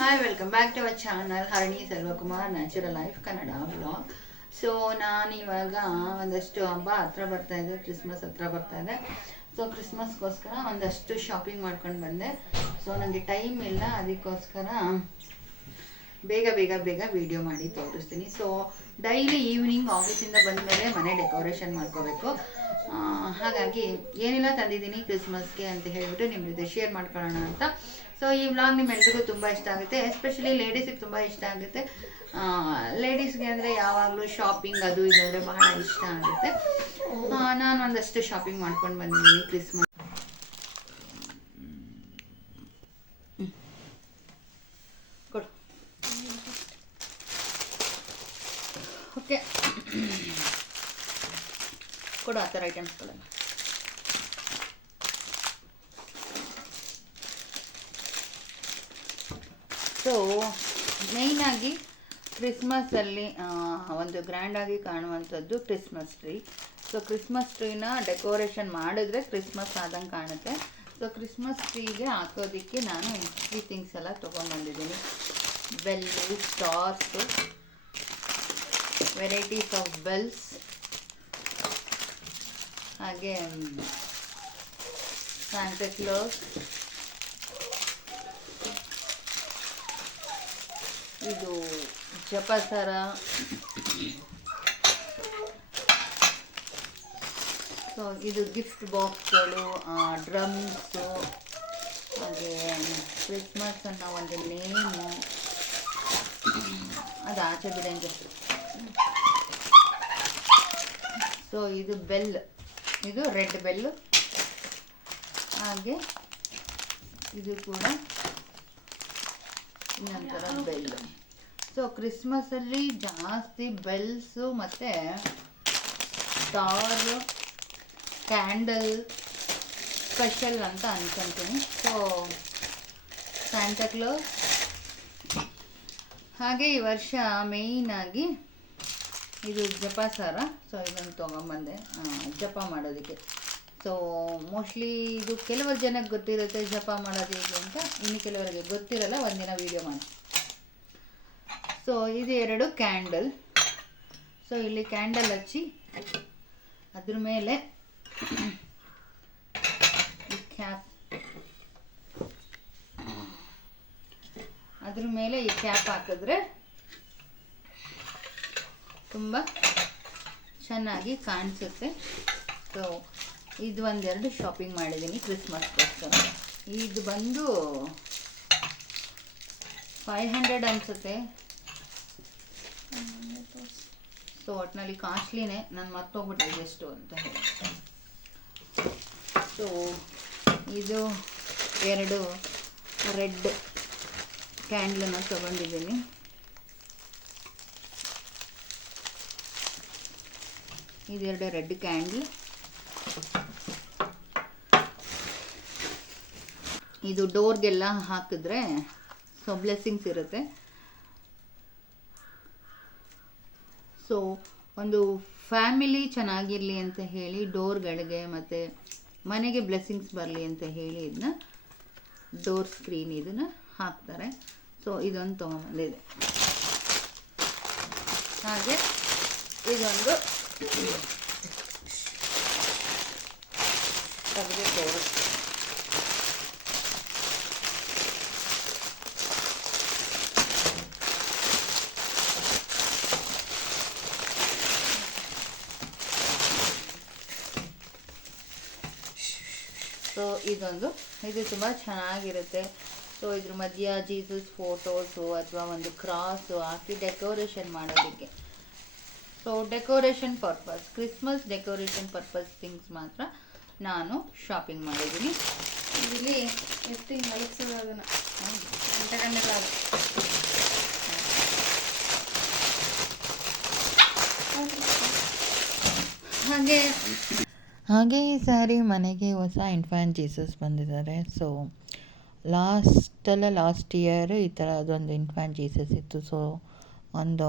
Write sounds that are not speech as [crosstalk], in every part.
Hi welcome back to our channel Harini Selvakumar natural life Kannada blog so ನಾನು ಇವಾಗ ಒಂದಷ್ಟು ಹಬ್ಬ ಹತ್ರ ಬರ್ತಾ ಇದೆ ಕ್ರಿಸ್ಮಸ್ ಹತ್ರ ಬರ್ತಾ ಇದೆ. ಸೊ ಕ್ರಿಸ್ಮಸ್ಗೋಸ್ಕರ ಒಂದಷ್ಟು ಶಾಪಿಂಗ್ ಮಾಡ್ಕೊಂಡು ಬಂದೆ. ಸೊ ನನಗೆ ಟೈಮ್ ಇಲ್ಲ, ಅದಕ್ಕೋಸ್ಕರ ಬೇಗ ಬೇಗ ಬೇಗ ವಿಡಿಯೋ ಮಾಡಿ ತೋರಿಸ್ತೀನಿ. ಸೊ ಡೈಲಿ ಈವ್ನಿಂಗ್ ಆಫೀಸಿಂದ ಬಂದಮೇಲೆ ಮನೆ ಡೆಕೋರೇಷನ್ ಮಾಡ್ಕೋಬೇಕು. ಹಾಗಾಗಿ ಏನಿಲ್ಲ, ತಂದಿದ್ದೀನಿ ಕ್ರಿಸ್ಮಸ್ಗೆ ಅಂತ ಹೇಳಿಬಿಟ್ಟು ನಿಮ್ಮ ಜೊತೆ ಶೇರ್ ಮಾಡ್ಕೊಳ್ಳೋಣ ಅಂತ. ಸೊ ಈ ವ್ಲಾಗ್ ನಿಮ್ಮೆಲ್ರಿಗೂ ತುಂಬ ಇಷ್ಟ ಆಗುತ್ತೆ. ಎಸ್ಪೆಷಲಿ ಲೇಡೀಸಿಗೆ ತುಂಬ ಇಷ್ಟ ಆಗುತ್ತೆ. ಲೇಡೀಸ್ಗೆ ಅಂದರೆ ಯಾವಾಗಲೂ ಶಾಪಿಂಗ್ ಅದು ಇದು ಅಂದರೆ ಬಹಳ ಇಷ್ಟ ಆಗುತ್ತೆ. ನಾನು ಒಂದಷ್ಟು ಶಾಪಿಂಗ್ ಮಾಡ್ಕೊಂಡು ಬಂದಿದ್ದೀನಿ. ಕ್ರಿಸ್ಮಸ್ ಕೊಡು. ಆ ಥರ ಐಟಮ್ಸ್ ಸೊ ಮೇಯ್ನಾಗಿ ಕ್ರಿಸ್ಮಸಲ್ಲಿ ಒಂದು ಗ್ರ್ಯಾಂಡಾಗಿ ಕಾಣುವಂಥದ್ದು ಕ್ರಿಸ್ಮಸ್ ಟ್ರೀ ಸೊ ಕ್ರಿಸ್ಮಸ್ ಟ್ರೀನ ಡೆಕೋರೇಷನ್ ಮಾಡಿದ್ರೆ ಕ್ರಿಸ್ಮಸ್ ಆದಂಗೆ ಕಾಣುತ್ತೆ. ಸೊ ಕ್ರಿಸ್ಮಸ್ ಟ್ರೀಗೆ ಹಾಕೋದಕ್ಕೆ ನಾನು ಈ ಥಿಂಗ್ಸ್ ಎಲ್ಲ ತೊಗೊಂಡ್ಬಂದಿದ್ದೀನಿ. Bell stars varieties of bells ಹಾಗೆ ಸ್ಯಾಂಟಕ್ಲೋಸ್ ಇದು ಜಪಸರ ಸೊ ಇದು ಗಿಫ್ಟ್ ಬಾಕ್ಸ್ಗಳು ಡ್ರಮ್ಸು ಹಾಗೆ ಕ್ರಿಸ್ಮಸ್ ಅನ್ನೋ ಒಂದು ನೇಮು ಅದು ಆಚೆ ಬಿಡಂಗೆ ಸೊ ಇದು ಬೆಲ್ ಇದು ರೆಡ್ ಬೆಲ್ಲು ಹಾಗೆ, ಇದು ಕೂಡ ಇನ್ನೊಂಥರ ಬೆಲ್ಲು ಸೊ ಕ್ರಿಸ್ಮಸಲ್ಲಿ ಜಾಸ್ತಿ ಬೆಲ್ಸು ಮತ್ತು ಸ್ಟಾರು ಕ್ಯಾಂಡಲ್ ಸ್ಪೆಷಲ್ ಅಂತ ಅನ್ಕೊಂತೀನಿ. ಸೊ ಸ್ಯಾಂಟಕ್ಲೋಸ್ ಹಾಗೆ ಈ ವರ್ಷ ಮೇಯ್ನಾಗಿ ಇದು ಜಪಾಸಾರ ಸೊ ಇದನ್ನು ತೊಗೊಂಬಂದೆ. ಜಪ ಮಾಡೋದಕ್ಕೆ. ಸೊ ಮೋಸ್ಟ್ಲಿ ಇದು ಕೆಲವರು ಜನಕ್ಕೆ ಗೊತ್ತಿರುತ್ತೆ ಜಪ ಮಾಡೋದು ಹೇಗೆ ಅಂತ. ಇನ್ನು ಕೆಲವರಿಗೆ ಗೊತ್ತಿರಲ್ಲ, ಒಂದಿನ ವೀಡಿಯೋ ಮಾಡಿ. ಸೊ ಇದು ಎರಡು ಕ್ಯಾಂಡಲ್ ಸೊ ಇಲ್ಲಿ ಕ್ಯಾಂಡಲ್ ಹಚ್ಚಿ, ಅದ್ರ ಮೇಲೆ ಕ್ಯಾಪ್ ಅದ್ರ ಮೇಲೆ ಈ ಕ್ಯಾಪ್ ಹಾಕಿದ್ರೆ ತುಂಬ ಚೆನ್ನಾಗಿ ಕಾಣಿಸುತ್ತೆ. ಸೊ ಇದು ಒಂದೆರಡು ಶಾಪಿಂಗ್ ಮಾಡಿದ್ದೀನಿ ಕ್ರಿಸ್ಮಸ್ಗೋಸ್ಕರ ಇದು ಬಂದು ಫೈವ್ ಹಂಡ್ರೆಡ್ ಅನಿಸುತ್ತೆ. ಸೊ ಒಟ್ಟಿನಲ್ಲಿ ಕಾಸ್ಟ್ಲಿನೇ ನಾನು ಮರ್ತೋಗ್ಬಿಟ್ಟೆ ಎಷ್ಟು ಅಂತ ಹೇಳಿ. ಸೊ ಇದು ಎರಡು ರೆಡ್ ಕ್ಯಾಂಡ್ಲನ್ನು ತಗೊಂಡಿದ್ದೀನಿ. ಇದೆರಡು ರೆಡ್ ಕ್ಯಾಂಡಲ್. ಇದು ಡೋರ್ಗೆಲ್ಲ ಹಾಕಿದ್ರೆ ಸೊ ಬ್ಲೆಸ್ಸಿಂಗ್ಸ್ ಇರುತ್ತೆ. ಸೊ ಒಂದು ಫ್ಯಾಮಿಲಿ ಚೆನ್ನಾಗಿರಲಿ ಅಂತ ಹೇಳಿ ಡೋರ್ಗಳಿಗೆ ಮತ್ತು ಮನೆಗೆ ಬ್ಲೆಸ್ಸಿಂಗ್ಸ್ ಬರಲಿ ಅಂತ ಹೇಳಿ ಇದನ್ನ ಡೋರ್ ಸ್ಕ್ರೀನ್ ಇದನ್ನು ಹಾಕ್ತಾರೆ. ಸೊ ಇದೊಂದು ತೊಗೊಂಬಂದಿದೆ. ಹಾಗೆ ಇದೊಂದು ತೆಗೆದು ತೋರಿಸ್ತೀನಿ ಸೊ ಇದೊಂದು, ಇದು ತುಂಬ ಚೆನ್ನಾಗಿರುತ್ತೆ. ಸೊ ಇದ್ರ ಮಧ್ಯ ಜೀಸಸ್ ಫೋಟೋಸು ಅಥವಾ ಒಂದು ಕ್ರಾಸು ಹಾಕಿ ಡೆಕೋರೇಷನ್ ಮಾಡೋದಕ್ಕೆ. So decoration purpose Christmas decoration purpose things ಮಾತ್ರ. ನಾನು ಶಾಪಿಂಗ್ ಮಾಡಿದ್ದೀನಿ. ಇಲ್ಲಿ ಎಷ್ಟು ಮಲಗಿಸೋದು ಅದನ್ನ. ಗಂಟೆ ಗಂಟೆಗಳ ಹಾಗೆ ಹಾಗೆ ಈ ಸಾರಿ ಮನೆಗೆ ಹೊಸ ಇನ್ಫ್ಯಾನ್ ಜೀಸಸ್ ಬಂದಿದ್ದಾರೆ. ಸೊ ಲಾಸ್ಟಲ್ಲ ಲಾಸ್ಟ್ ಇಯರ್ ಈ ಥರ ಅದೊಂದು ಇನ್ಫ್ಯಾನ್ ಜೀಸಸ್ ಇತ್ತು. ಸೊ ಒಂದು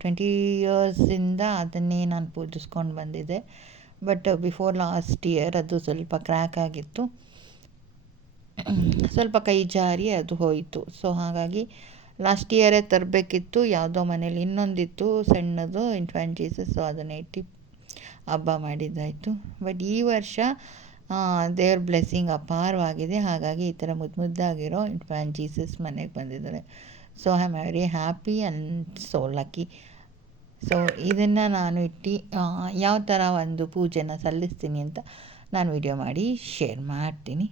ಟ್ವೆಂಟಿ ಇಯರ್ಸಿಂದ ಅದನ್ನೇ ನಾನು ಪೂಜಿಸ್ಕೊಂಡು ಬಂದಿದ್ದೆ. ಬಟ್ ಬಿಫೋರ್ ಲಾಸ್ಟ್ ಇಯರ್ ಅದು ಸ್ವಲ್ಪ ಕ್ರ್ಯಾಕ್ ಆಗಿತ್ತು. [clears throat] ಸ್ವಲ್ಪ ಕೈ ಜಾರಿ ಅದು ಹೋಯಿತು. ಸೊ ಹಾಗಾಗಿ ಲಾಸ್ಟ್ ಇಯರೇ ತರಬೇಕಿತ್ತು. ಯಾವುದೋ ಮನೇಲಿ ಇನ್ನೊಂದಿತ್ತು, ಸಣ್ಣದು ಇನ್ಫ್ಯಾಂಟ್ ಜೀಸಸ್ ಸೊ ಅದನ್ನು ಇಟ್ಟು ಹಬ್ಬ ಮಾಡಿದ್ದಾಯಿತು. ಬಟ್ ಈ ವರ್ಷ ದೇವ್ರ ಬ್ಲೆಸ್ಸಿಂಗ್ ಅಪಾರವಾಗಿದೆ. ಹಾಗಾಗಿ ಈ ಥರ ಮುದ್ದು ಮುದ್ದಾಗಿರೋ ಇನ್ಫ್ಯಾಂಟ್ ಮನೆಗೆ ಬಂದಿದ್ದಾರೆ. So I am very happy and so lucky so ಇದನ್ನು ನಾನು ಇಟ್ಟು ಯಾವ ಥರ ಒಂದು ಪೂಜೆನ ಸಲ್ಲಿಸ್ತೀನಿ ಅಂತ ನಾನು ವಿಡಿಯೋ ಮಾಡಿ ಶೇರ್ ಮಾಡ್ತೀನಿ.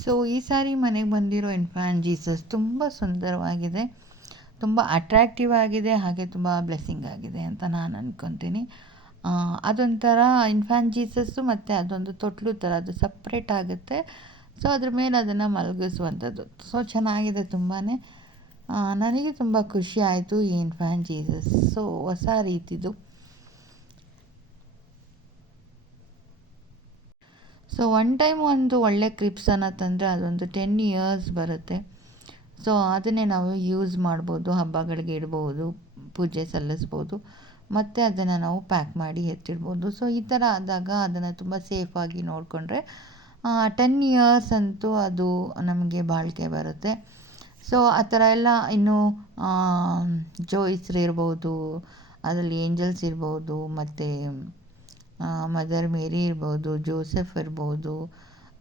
ಸೊ ಈ ಸಾರಿ ಮನೆಗೆ ಬಂದಿರೋ ಇನ್ಫ್ಯಾನ್ ಜೀಸಸ್ ತುಂಬ ಸುಂದರವಾಗಿದೆ. ತುಂಬ ಅಟ್ರ್ಯಾಕ್ಟಿವ್ ಆಗಿದೆ, ಹಾಗೆ ತುಂಬ ಬ್ಲೆಸ್ಸಿಂಗ್ ಆಗಿದೆ ಅಂತ ನಾನು ಅಂದ್ಕೊತೀನಿ ಅದೊಂಥರ ಇನ್ಫ್ಯಾನ್ ಜೀಸಸ್ಸು ಮತ್ತು ಅದೊಂದು ತೊಟ್ಲು ಥರ ಅದು ಸಪ್ರೇಟ್ ಆಗುತ್ತೆ. ಸೊ ಅದ್ರ ಮೇಲೆ ಅದನ್ನು ಮಲಗಿಸುವಂಥದ್ದು. ಸೊ ಚೆನ್ನಾಗಿದೆ ತುಂಬಾ ನನಗೆ ತುಂಬ ಖುಷಿ ಆಯಿತು ಈ ಇನ್ಫ್ಯಾಂಟ್ ಜೀಸಸ್ ಸೊ ಹೊಸ ರೀತಿದು. ಸೊ ಒನ್ ಟೈಮ್ ಒಂದು ಒಳ್ಳೆ ಕ್ರಿಪ್ಸ್ ತಂದರೆ ಅದೊಂದು ಟೆನ್ ಇಯರ್ಸ್ ಬರುತ್ತೆ. ಸೊ ಅದನ್ನೇ ನಾವು ಯೂಸ್ ಮಾಡ್ಬೋದು, ಹಬ್ಬಗಳಿಗೆ ಇಡ್ಬೋದು, ಪೂಜೆ ಸಲ್ಲಿಸ್ಬೋದು, ಮತ್ತು ಅದನ್ನು ನಾವು ಪ್ಯಾಕ್ ಮಾಡಿ ಎತ್ತಿಡ್ಬೋದು. ಸೊ ಈ ಥರ ಆದಾಗ ಅದನ್ನು ತುಂಬ ಸೇಫಾಗಿ ನೋಡಿಕೊಂಡ್ರೆ ಟೆನ್ ಇಯರ್ಸ್ ಅಂತೂ ಅದು ನಮಗೆ ಬಾಳಿಕೆ ಬರುತ್ತೆ. ಸೊ ಆ ಥರ ಎಲ್ಲ ಇನ್ನು ಜೋಯಿಸ್ರು ಇರ್ಬೋದು, ಅದರಲ್ಲಿ ಏಂಜಲ್ಸ್ ಇರ್ಬೋದು, ಮತ್ತು ಮದರ್ ಮೇರಿ ಇರ್ಬೋದು ಜೋಸೆಫ್ ಇರ್ಬೋದು,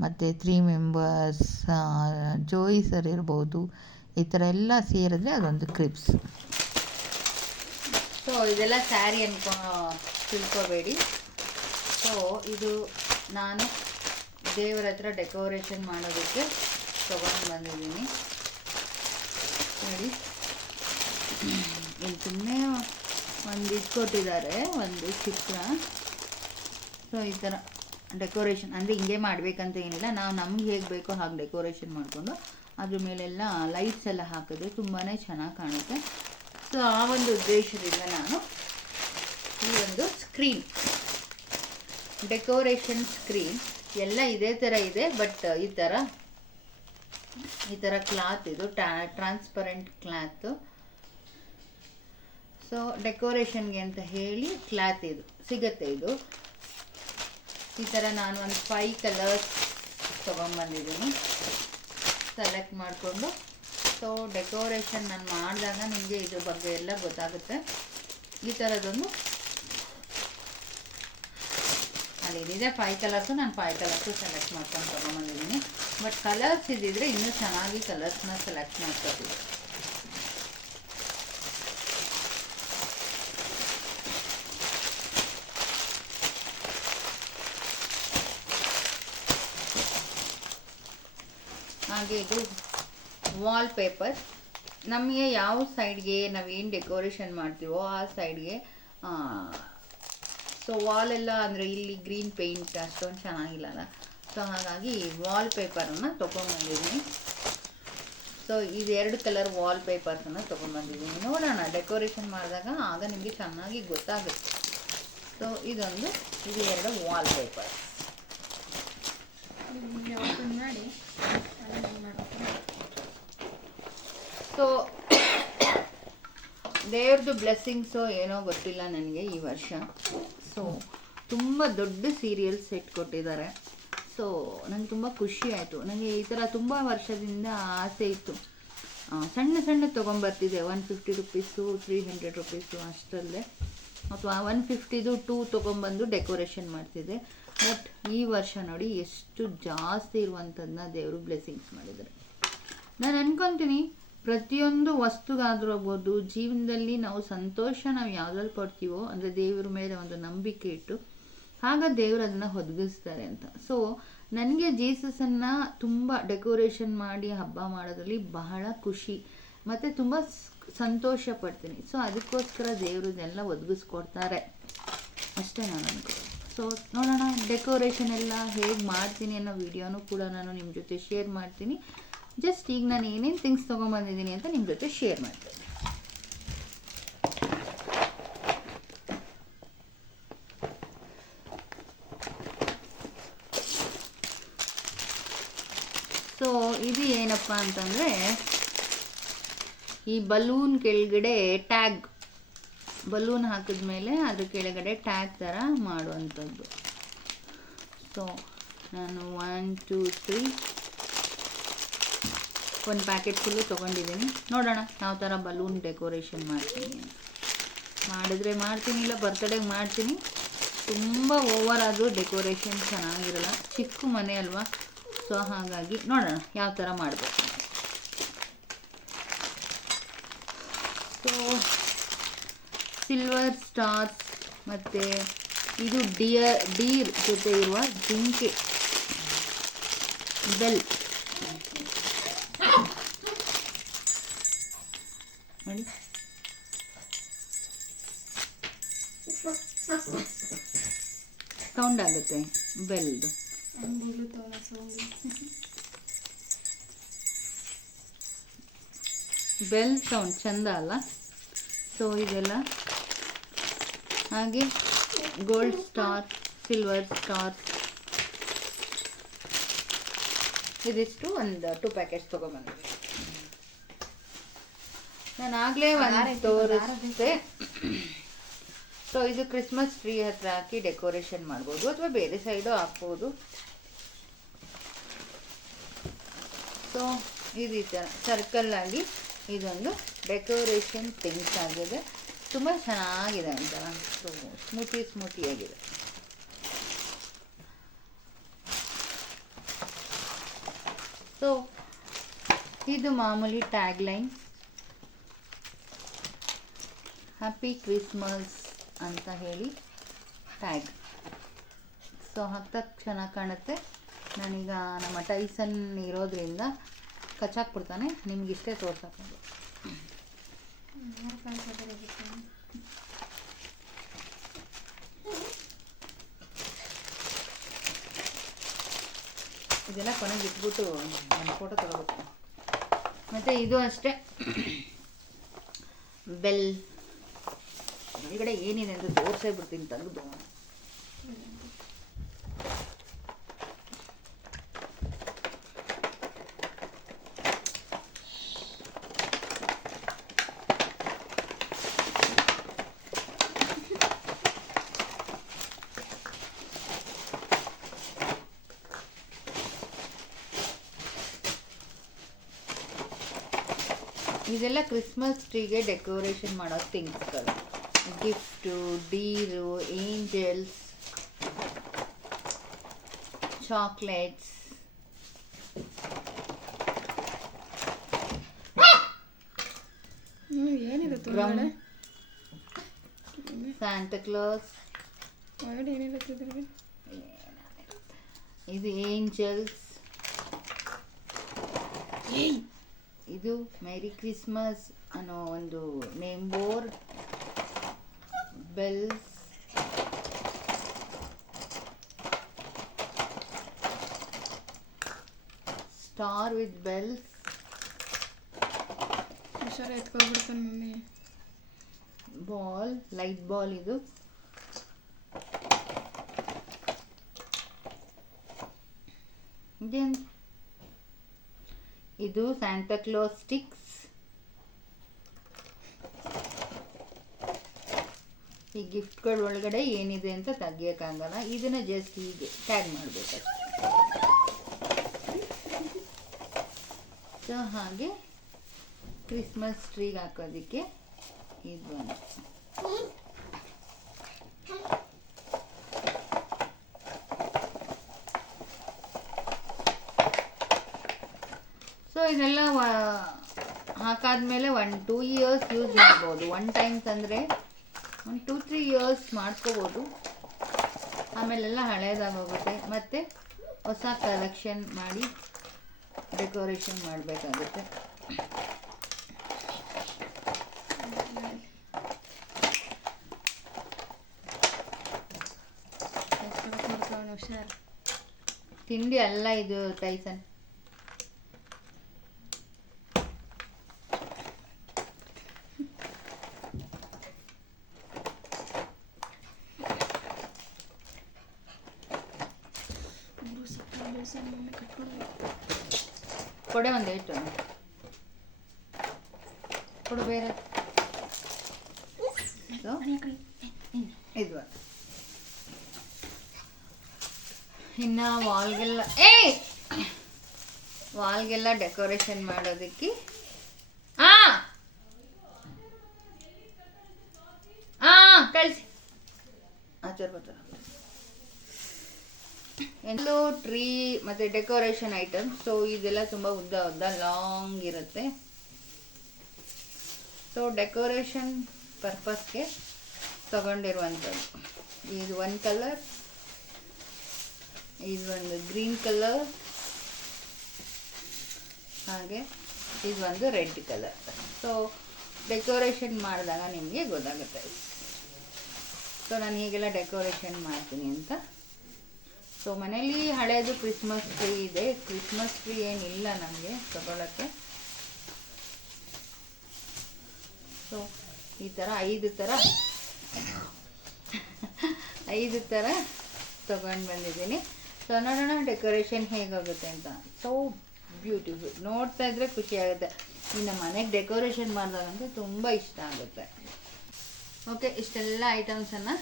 ಮತ್ತು ತ್ರೀ ಮೆಂಬರ್ಸ್ ಜೋಯಿಸರ್ ಇರ್ಬೋದು, ಈ ಥರ ಎಲ್ಲ ಸೇರಿದ್ರೆ ಅದೊಂದು ಕ್ರಿಪ್ಸ್ ಸೊ ಇದೆಲ್ಲ ಸ್ಯಾರಿ ಅನ್ಕೊ, ತಿಳ್ಕೊಬೇಡಿ. ಸೊ ಇದು ನಾನು ದೇವರ ಹತ್ರ ಡೆಕೋರೇಷನ್ ಮಾಡೋದಕ್ಕೆ ತೊಗೊಂಡು ಬಂದಿದ್ದೀನಿ. ನೋಡಿ ಇಲ್ಲಿ ಸುಮ್ಮನೆ ಒಂದು ಇದು ಕೊಟ್ಟಿದ್ದಾರೆ, ಒಂದು ಚಿತ್ರ. ಸೊ ಈ ಥರ ಡೆಕೋರೇಷನ್ ಅಂದರೆ ಹಿಂಗೆ ಮಾಡಬೇಕಂತ ಏನಿಲ್ಲ, ನಾವು ನಮ್ಗೆ ಹೇಗೆ ಬೇಕೋ ಹಾಗೆ ಡೆಕೋರೇಷನ್ ಮಾಡಿಕೊಂಡು ಅದ್ರ ಮೇಲೆಲ್ಲ ಲೈಟ್ಸ್ ಎಲ್ಲ ಹಾಕಿದ್ರೆ ತುಂಬಾ ಚೆನ್ನಾಗಿ ಕಾಣುತ್ತೆ. ಸೊ ಆ ಒಂದು ಉದ್ದೇಶದಿಂದ ನಾನು ಈ ಒಂದು ಸ್ಕ್ರೀನ್ ಡೆಕೋರೇಷನ್ ಸ್ಕ್ರೀನ್ ಎಲ್ಲ ಇದೇ ಥರ ಇದೆ ಬಟ್ ಈ ಥರ ಈ ಥರ ಕ್ಲಾತ್ ಇದು ಟ್ರಾನ್ಸ್ಪರೆಂಟ್ ಕ್ಲಾತು. ಸೊ ಡೆಕೋರೇಷನ್ಗೆ ಅಂತ ಹೇಳಿ ಕ್ಲಾತ್ ಇದು, ಸಿಗತ್ತೆ ಇದು. ಈ ಥರ ನಾನು ಒಂದು ಫೈವ್ ಕಲರ್ಸ್ ತೊಗೊಂಬಂದಿದ್ದೀನಿ. ಸೆಲೆಕ್ಟ್ ಮಾಡಿಕೊಂಡು. ಸೊ ಡೆಕೋರೇಷನ್ ನಾನು ಮಾಡಿದಾಗ ನಿಮಗೆ ಇದ್ರ ಬಗ್ಗೆ ಎಲ್ಲ ಗೊತ್ತಾಗುತ್ತೆ. ಈ ಥರದೊಂದು ಅಲ್ಲಿ ಇದಿದೆ ಫೈವ್ ಕಲರ್ಸು ನಾನು ಫೈವ್ ಕಲರ್ಸು ಸೆಲೆಕ್ಟ್ ಮಾಡ್ಕೊಂಡು ತೊಗೊಂಬಂದಿದ್ದೀನಿ. ಬಟ್ ಕಲರ್ಸ್ ಇದ್ದಿದ್ರೆ ಇನ್ನೂ ಚೆನ್ನಾಗಿ ಕಲರ್ಸ್ನ ಸೆಲೆಕ್ಟ್ ಮಾಡ್ಕೊತೀವಿ. ಹಾಗೆ ಇದು ವಾಲ್ ಪೇಪರ್ ನಮಗೆ ಯಾವ ಸೈಡ್ಗೆ ನಾವೇನು ಡೆಕೋರೇಷನ್ ಮಾಡ್ತೀವೋ ಆ ಸೈಡ್ಗೆ ಸೊ ಎಲ್ಲ ಅಂದರೆ ಇಲ್ಲಿ ಗ್ರೀನ್ ಪೇಂಟ್ ಅಷ್ಟೊಂದು ಚೆನ್ನಾಗಿಲ್ಲಲ್ಲ ಸೊ ಹಾಗಾಗಿ ವಾಲ್ ಪೇಪರನ್ನು ತೊಗೊಂಬಂದಿದ್ದೀನಿ ಸೊ ಇದು ಎರಡು ಕಲರ್ ವಾಲ್ ಪೇಪರ್ಸನ್ನು ತೊಗೊಂಬಂದಿದ್ದೀನಿ ನೋಡೋಣ ಡೆಕೋರೇಷನ್ ಮಾಡಿದಾಗ ಆಗ ನಿಮಗೆ ಚೆನ್ನಾಗಿ ಗೊತ್ತಾಗುತ್ತೆ. ಸೊ ಇದೊಂದು ಇದು ಎರಡು ವಾಲ್ ಪೇಪರ್ ಮಾಡಿ. ಸೊ ದೇವ್ರದ್ದು ಬ್ಲೆಸ್ಸಿಂಗ್ಸು ಏನೋ ಗೊತ್ತಿಲ್ಲ ನನಗೆ ಈ ವರ್ಷ. ಸೊ, ತುಂಬ ದೊಡ್ಡ ಸೀರಿಯಲ್ ಸೆಟ್ ಕೊಟ್ಟಿದ್ದಾರೆ. ಸೊ, ನಂಗೆ ತುಂಬ ಖುಷಿ ಆಯಿತು. ನನಗೆ ಈ ಥರ ತುಂಬ ವರ್ಷದಿಂದ ಆಸೆ ಇತ್ತು. ಸಣ್ಣ ಸಣ್ಣ ತೊಗೊಂಬರ್ತಿದ್ದೆ one fifty rupees three hundred rupees ಅಷ್ಟರಲ್ಲೇ. ಅಥವಾ ಒನ್ ಫಿಫ್ಟಿದು ಟೂ ತೊಗೊಂಬಂದು ಡೆಕೋರೇಷನ್ ಮಾಡ್ತಿದ್ದೆ ಬಟ್ ಈ ವರ್ಷ ನೋಡಿ ಎಷ್ಟು ಜಾಸ್ತಿ ಇರುವಂಥದ್ದನ್ನ ದೇವರು ಬ್ಲೆಸ್ಸಿಂಗ್ಸ್ ಮಾಡಿದ್ದಾರೆ. ನಾನು ಅನ್ಕೊಂತೀನಿ ಪ್ರತಿಯೊಂದು ವಸ್ತುಗಾದ್ರೂ ಜೀವನದಲ್ಲಿ ನಾವು ಸಂತೋಷ ನಾವು ಯಾವ್ದ್ರಲ್ಲಿ ಪಡ್ತೀವೋ, ಅಂದರೆ ದೇವ್ರ ಮೇಲೆ ಒಂದು ನಂಬಿಕೆ ಇಟ್ಟು, ಆಗ ದೇವರು ಅದನ್ನು ಒದಗಿಸ್ತಾರೆ ಅಂತ. ಸೊ ನನಗೆ ಜೀಸಸನ್ನು ತುಂಬ ಡೆಕೋರೇಷನ್ ಮಾಡಿ ಹಬ್ಬ ಮಾಡೋದ್ರಲ್ಲಿ ಬಹಳ ಖುಷಿ. ಮತ್ತು ತುಂಬ ಸಂತೋಷ ಪಡ್ತೀನಿ. ಸೊ ಅದಕ್ಕೋಸ್ಕರ ದೇವರು ಇದೆಲ್ಲ ಒದಗಿಸ್ಕೊಡ್ತಾರೆ. ಅಷ್ಟೇ ನಾನು ಅನ್ಕೋ ಸೊ ನೋಡೋಣ, ಡೆಕೋರೇಷನ್ ಎಲ್ಲ ಹೇಗೆ ಮಾಡ್ತೀನಿ ಅನ್ನೋ ವಿಡಿಯೋನು ಕೂಡ ನಾನು ನಿಮ್ಮ ಜೊತೆ ಶೇರ್ ಮಾಡ್ತೀನಿ. ಜಸ್ಟ್ ಈಗ ನಾನು ಏನೇನು ಥಿಂಗ್ಸ್ ತೊಗೊಂಬಂದಿದ್ದೀನಿ ಅಂತ ನಿಮ್ಮ ಜೊತೆ ಶೇರ್ ಮಾಡ್ತೀನಿ. ಸೊ ಇದು ಏನಪ್ಪ ಅಂತಂದರೆ ಈ ಬಲೂನ್ ಕೆಳಗಡೆ ಟ್ಯಾಗ್ ಬಲೂನ್ ಹಾಕಿದ ಮೇಲೆ ಅದ್ರ ಕೆಳಗಡೆ ಟ್ಯಾಗ್ ಥರ ಮಾಡುವಂಥದ್ದು. ಸೊ ನಾನು ಒನ್ ಟೂ ತ್ರೀ ಒಂದು ಪ್ಯಾಕೆಟ್ ಫುಲ್ಲು ತೊಗೊಂಡಿದ್ದೀನಿ. ನೋಡೋಣ ಯಾವ ಥರ ಬಲೂನ್ ಡೆಕೋರೇಷನ್ ಮಾಡ್ತೀನಿ ಅಂತ. ಮಾಡಿದ್ರೆ ಮಾಡ್ತೀನಿ, ಇಲ್ಲ ಬರ್ತಡೇಗೆ ಮಾಡ್ತೀನಿ. ತುಂಬ ಓವರ್ ಆದರೂ ಡೆಕೋರೇಷನ್ ಚೆನ್ನಾಗಿರಲ್ಲ. ಚಿಕ್ಕ ಮನೆ ಅಲ್ವಾ? ಸೊ ಹಾಗಾಗಿ ನೋಡೋಣ, ಯಾವ ಥರ ಮಾಡಬೇಕು ಸೊ ಸಿಲ್ವರ್ ಸ್ಟಾರ್ಸ್ ಮತ್ತು ಇದು ಡಿಯರ್ ಡೀರ್ ಜೊತೆ ಇರುವ ಜಿಂಕೆ. ಬೆಲ್ ನೋಡಿ ಸೌಂಡ್ ಆಗುತ್ತೆ ಬೆಲ್ದು ಬೆಲ್ ಸೌಂಡ್ ಚಂದ ಅಲ್ಲ ಸೊ ಇದೆಲ್ಲ ಹಾಗೆ ಗೋಲ್ಡ್ ಸ್ಟಾರ್ ಸಿಲ್ವರ್ ಸ್ಟಾರ್ ಇದಿಷ್ಟು ಒಂದು ಟೂ ಪ್ಯಾಕೆಟ್ಸ್ ತೊಗೊಂಬಂದಿದ್ದೀನಿ ನಾನು ಆಗಲೇ ಒಂದು ತೋರಿಸ್ದೆ. ಸೊ ಇದು ಕ್ರಿಸ್ಮಸ್ ಟ್ರೀ ಹತ್ರ ಹಾಕಿ ಡೆಕೋರೇಷನ್ ಮಾಡ್ಬೋದು ಅಥವಾ ಬೇರೆ ಸೈಡು ಹಾಕ್ಬೋದು. ಸೊ ಈ ಥರ ಸರ್ಕಲ್ ಆಗಿ ಇದೊಂದು ಡೆಕೋರೇಷನ್ ಥಿಂಗ್ಸ್ ಆಗಿದೆ. ತುಂಬ ಚೆನ್ನಾಗಿದೆ ಒಂಥರ ಸ್ಮೂತಿ ಸ್ಮೂತಿ ಆಗಿದೆ. ಸೊ ಇದು ಮಾಮೂಲಿ ಟ್ಯಾಗ್ ಲೈನ್ ಹ್ಯಾಪಿ ಕ್ರಿಸ್ಮಸ್ ಅಂತ ಹೇಳಿ ಟ್ಯಾಗ್ ಸೊ ಹಾಕ್ದಾಗ ಕ್ಷಣ ಕಾಣುತ್ತೆ. ನಾನೀಗ ನಮ್ಮ ಟೈಸನ್ ಇರೋದ್ರಿಂದ ಕಚ್ಚಾಕ್ಬಿಡ್ತಾನೆ. ನಿಮ್ಗೆ ಇಷ್ಟೇ ತೋರ್ಸಕ್ಕೆ ಯಾರು ಕಾಣಿಸೋದ್ರೆ ಅದಕ್ಕೆ ಇದೆಲ್ಲ ಕೊನೆಗೆ ಇಟ್ಬಿಟ್ಟು ಒಂದು ಫೋಟೋ ತಗೋಬೇಕು. ಮತ್ತು ಇದು ಅಷ್ಟೇ. [coughs] ಬೆಲ್ ಒಳಗಡೆ ಏನಿದೆ ಅಂತ ತೋರಿಸೇ ಬಿಡ್ತೀನಿ ತೆಗೆದು ಇದೆಲ್ಲ ಕ್ರಿಸ್ಮಸ್ ಟ್ರೀಗೆ ಡೆಕೋರೇಷನ್ ಮಾಡೋ ಥಿಂಗ್ಸ್ಗಳು ಗಿಫ್ಟು ಡೀರು ಏಂಜಲ್ಸ್ ಚಾಕ್ಲೇಟ್ಸ್ ಏನಿರುತ್ತೆ ಒಳಗಡೆ ಏನಿರುತ್ತೆ ಇದ್ರಲ್ಲಿ ಇದು ಏಂಜಲ್ಸ್ ಇದು ಮೇರಿ ಕ್ರಿಸ್ಮಸ್ ಅನ್ನೋ ಒಂದು name board bells star with bells ಹುಷಾರ ಎತ್ಕೊಬಿಡ್ತಾನೆ ಮಮ್ಮಿ ಬಾಲ್ ಲೈಟ್ ಬಾಲ್ ಇದು ಇದೇನ್ ಇದು ಸ್ಯಾಂಟಕ್ಲಾಸ್ ಸ್ಟಿಕ್ಸ್ ಈ ಗಿಫ್ಟ್ಗಳ ಒಳಗಡೆ ಏನಿದೆ ಅಂತ ತೆಗಿಯೋಕ್ಕಾಗಲ್ಲ ಇದನ್ನ ಜಸ್ಟ್ ಹೀಗೆ ಟ್ಯಾಗ್ ಮಾಡಬೇಕು. ಸೊ ಹಾಗೆ ಕ್ರಿಸ್ಮಸ್ ಟ್ರೀಗೆ ಹಾಕೋದಕ್ಕೆ ಇದು ಒಂದು ಸೊ ಇದೆಲ್ಲ ಹಾಕಾದ್ಮೇಲೆ ಒನ್ ಟೂ ಇಯರ್ಸ್ ಯೂಸ್ ಮಾಡ್ಬೋದು ಒನ್ ಟೈಮ್ಸ್ ಅಂದರೆ ಒಂದು ಟೂ ತ್ರೀ ಇಯರ್ಸ್ ಮಾಡ್ಕೋಬೋದು. ಆಮೇಲೆಲ್ಲ ಹಳೇದಾಗೋಗುತ್ತೆ. ಮತ್ತು ಹೊಸ ಕಲೆಕ್ಷನ್ ಮಾಡಿ ಡೆಕೋರೇಷನ್ ಮಾಡಬೇಕಾಗುತ್ತೆ. ತಿಂಡಿ ಅಲ್ಲ ಇದು ಟೈಸನ್ ಕೊಡೆ ಒಂದು ಏಟು ಕೊಡು ಬೇರೆ ಇದು ಇದು ಒಂದು. ಇನ್ನು ವಾಲ್ಗೆಲ್ಲ ಏ ವಾಲ್ಗೆಲ್ಲ ಡೆಕೋರೇಷನ್ ಮಾಡೋದಕ್ಕೆ ಆ ಆ ಕಳಿಸಿ ಆಚಾರ ಬರ್ತಾರೆ ಎಲ್ಲೋ ಟ್ರೀ ಮತ್ತು ಡೆಕೋರೇಷನ್ ಐಟಮ್ ಸೊ ಇದೆಲ್ಲ ತುಂಬ ಉದ್ದ ಉದ್ದ ಲಾಂಗ್ ಇರುತ್ತೆ. ಸೊ ಡೆಕೋರೇಷನ್ ಪರ್ಪಸ್ಗೆ ತಗೊಂಡಿರುವಂಥದ್ದು. ಇದು ಒಂದು ಕಲರ್ ಇದು ಒಂದು ಗ್ರೀನ್ ಕಲರ್ ಹಾಗೆ ಇದು ಒಂದು ರೆಡ್ ಕಲರ್ ಸೊ ಡೆಕೋರೇಷನ್ ಮಾಡಿದಾಗ ನಿಮಗೆ ಗೊತ್ತಾಗುತ್ತೆ. ಸೊ ನಾನು ಹೀಗೆಲ್ಲ ಡೆಕೋರೇಷನ್ ಮಾಡ್ತೀನಿ ಅಂತ ಸೊ ಮನೇಲಿ ಹಳೇದು ಕ್ರಿಸ್ಮಸ್ ಟ್ರೀ ಇದೆ. ಕ್ರಿಸ್ಮಸ್ ಟ್ರೀ ಏನಿಲ್ಲ ನಮಗೆ ತಗೊಳ್ಳೋಕ್ಕೆ ಸೊ ಈ ಥರ ಐದು ಥರ ಐದು ಥರ ತಗೊಂಡು ಬಂದಿದ್ದೀನಿ. ಸೊ ನೋಡೋಣ ಡೆಕೋರೇಷನ್ ಹೇಗಾಗುತ್ತೆ ಅಂತ. ಸೊ ಬ್ಯೂಟಿಫುಲ್ ನೋಡ್ತಾ ಇದ್ರೆ ಖುಷಿ ಆಗುತ್ತೆ. ಇನ್ನು ಮನೆಗೆ ಡೆಕೋರೇಷನ್ ಮಾಡಿದಾಗಂತೂ ತುಂಬ ಇಷ್ಟ ಆಗುತ್ತೆ. ಓಕೆ ಇಷ್ಟೆಲ್ಲ ಐಟಮ್ಸನ್ನು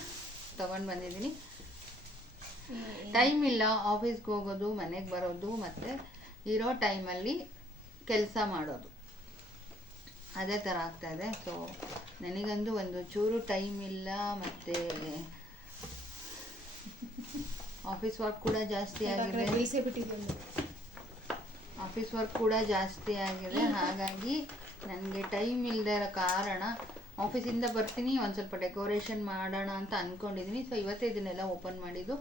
ತೊಗೊಂಡು ಬಂದಿದ್ದೀನಿ. ಟೈಮ್ ಇಲ್ಲ ಆಫೀಸ್ಗೆ ಹೋಗೋದು ಮನೆಗೆ ಬರೋದು ಮತ್ತೆ ಇರೋ ಟೈಮಲ್ಲಿ ಕೆಲಸ ಮಾಡೋದು. ಅದೇ ಥರ ಆಗ್ತಾ ಇದೆ. ಸೊ ನನಗಂತೂ ಒಂದು ಚೂರು ಟೈಮ್ ಇಲ್ಲ ಮತ್ತೆ ಆಫೀಸ್ ವರ್ಕ್ ಕೂಡ ಜಾಸ್ತಿ ಆಗಿದೆ. ಆಫೀಸ್ ವರ್ಕ್ ಕೂಡ ಜಾಸ್ತಿ ಆಗಿದೆ. ಹಾಗಾಗಿ ನನಗೆ ಟೈಮ್ ಇಲ್ಲದೆ ಇರೋ ಕಾರಣ ಆಫೀಸಿಂದ ಬರ್ತೀನಿ ಒಂದು ಸ್ವಲ್ಪ ಡೆಕೋರೇಷನ್ ಮಾಡೋಣ ಅಂತ ಅಂದ್ಕೊಂಡಿದ್ದೀನಿ ಸೊ ಇವತ್ತೇ ಇದನ್ನೆಲ್ಲ ಓಪನ್ ಮಾಡಿದ್ದು.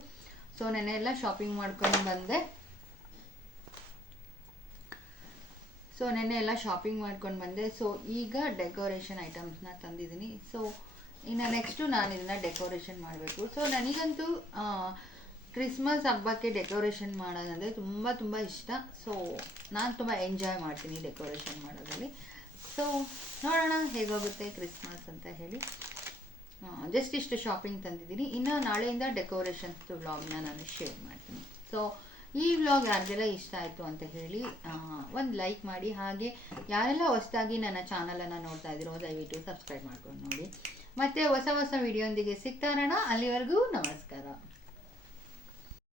ಸೊ ನೆನ್ನೆ ಎಲ್ಲ ಶಾಪಿಂಗ್ ಮಾಡ್ಕೊಂಡು ಬಂದೆ. ಸೊ ನೆನ್ನೆ ಎಲ್ಲ ಶಾಪಿಂಗ್ ಮಾಡ್ಕೊಂಡು ಬಂದೆ. ಸೊ ಈಗ ಡೆಕೋರೇಷನ್ ಐಟಮ್ಸ್ನ ತಂದಿದ್ದೀನಿ. ಸೊ ಇನ್ನು ನೆಕ್ಸ್ಟು ನಾನು ಇದನ್ನು ಡೆಕೋರೇಷನ್ ಮಾಡಬೇಕು. ಸೊ ನನಗಂತೂ ಕ್ರಿಸ್ಮಸ್ ಹಬ್ಬಕ್ಕೆ ಡೆಕೋರೇಷನ್ ಮಾಡೋದಂದರೆ ತುಂಬ ತುಂಬ ಇಷ್ಟ. ಸೊ ನಾನು ತುಂಬ ಎಂಜಾಯ್ ಮಾಡ್ತೀನಿ ಡೆಕೋರೇಷನ್ ಮಾಡೋದ್ರಲ್ಲಿ. ಸೊ ನೋಡೋಣ ಹೇಗೋಗುತ್ತೆ ಕ್ರಿಸ್ಮಸ್ ಅಂತ ಹೇಳಿ. ಜಸ್ಟ್ ಇಷ್ಟು ಶಾಪಿಂಗ್ ತಂದಿದ್ದೀನಿ. ಇನ್ನು ನಾಳೆಯಿಂದ ಡೆಕೋರೇಷನ್ಸ್ ವ್ಲಾಗ್ನ ನಾನು ಶೇರ್ ಮಾಡ್ತೀನಿ. ಸೊ ಈ ವ್ಲಾಗ್ ಯಾರಿಗೆಲ್ಲ ಇಷ್ಟ ಆಯಿತು ಅಂತ ಹೇಳಿ ಒಂದು ಲೈಕ್ ಮಾಡಿ. ಹಾಗೆ ಯಾರೆಲ್ಲ ಹೊಸದಾಗಿ ನನ್ನ ಚಾನಲನ್ನು ನೋಡ್ತಾ ಇದ್ದೀರೋ, ದಯವಿಟ್ಟು ಸಬ್ಸ್ಕ್ರೈಬ್ ಮಾಡ್ಕೊಂಡು ನೋಡಿ. ಮತ್ತು ಹೊಸ ಹೊಸ ವಿಡಿಯೋಂದಿಗೆ ಸಿಗ್ತಾರಣ ಅಲ್ಲಿವರೆಗೂ ನಮಸ್ಕಾರ.